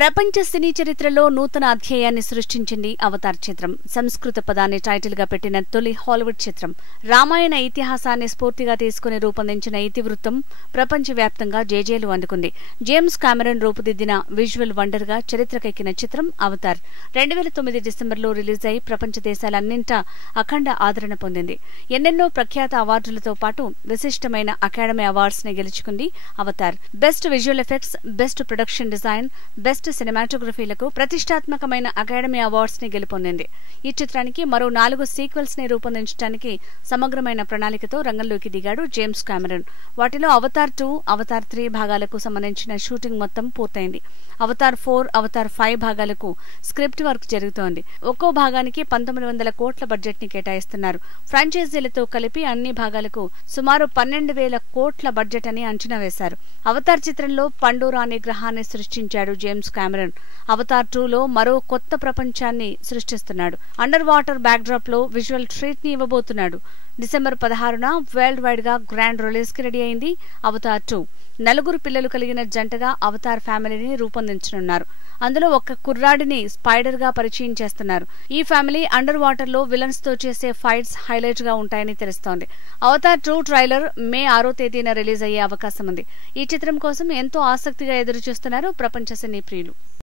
ప్రపంచ సినీ చరిత్రలో నూతన అధ్యాయాన్ని సృష్టించింది అవతార్ చిత్రం. సంస్కృత పదాన్ని టైటిల్ గా పెట్టిన తొలి హాలీవుడ్ చిత్రం. రామాయణ ఇతిహాసాన్ని స్ఫూర్తిగా తీసుకుని రూపొందించిన ఇతివృత్తం ప్రపంచవ్యాప్తంగా జేజేలు అందుకుంది. జేమ్స్ కామెరన్ రూపుదిద్దిన విజువల్ వండర్ గా చరిత్రకెక్కిన చిత్రం అవతార్ 2009 డిసెంబర్లో రిలీజ్ అయి ప్రపంచ దేశాలన్నింటా అఖండ ఆదరణ పొందింది. ఎన్నెన్నో ప్రఖ్యాత అవార్డులతో పాటు విశిష్టమైన అకాడమీ అవార్డ్స్ ని గెలుచుకుంది Avatar. Best visual effects, best production design, best సినిమాటోగ్రఫీలకు ప్రతిష్టాత్మకమైన అకాడమీ అవార్డ్స్ ని గెలుపొందింది. ఈ చిత్రానికి మరో 4 సీక్వెల్స్ ని రూపొందించడానికి సమగ్రమైన ప్రణాళికతో రంగంలోకి దిగాడు జేమ్స్ కామెరన్. వాటిలో అవతార్ 2, అవతార్ 3 భాగాలకు సంబంధించిన షూటింగ్ మొత్తం పూర్తయింది. అవతార్ 4, అవతార్ 5 భాగాలకు స్క్రిప్ట్ వర్క్ జరుగుతోంది. ఒక్కో భాగానికి 1900 కోట్ల బడ్జెట్ ని కేటాయిస్తున్నారు. ఫ్రాంచైజీలతో కలిపి అన్ని భాగాలకు సుమారు 12,000 కోట్ల బడ్జెట్ అని అంచనా వేశారు. అవతార్ చిత్రంలో పండోరా అనే గ్రహాన్ని సృష్టించాడు జేమ్స్ కామెరన్. అవతార్ 2లో మరో కొత్త ప్రపంచాన్ని సృష్టిస్తున్నాడు. అండర్ వాటర్ బ్యాక్ డ్రాప్ లో విజువల్ ట్రీట్ ని ఇవ్వబోతున్నాడు. డిసెంబర్ 16న వరల్డ్ వైడ్ గా గ్రాండ్ రిలీజ్ కి రెడీ అయింది అవతార్ 2. 4 పిల్లలు కలిగిన జంటగా అవతార్ ఫ్యామిలీని రూపొందించనున్నారు. అందులో ఒక కుర్రాడిని స్పైడర్ గా పరిచయం చేస్తున్నారు. ఈ ఫ్యామిలీ అండర్ వాటర్ లో విలన్స్ తో చేసే ఫైట్స్ హైలైట్ గా ఉంటాయని తెలుస్తోంది. అవతార్ 2 ట్రైలర్ మే 6వ తేదీన రిలీజ్ అయ్యే అవకాశం ఉంది. ఈ చిత్రం కోసం ఎంతో ఆసక్తిగా ఎదురుచూస్తున్నారు ప్రపంచ సినీ ప్రియులు.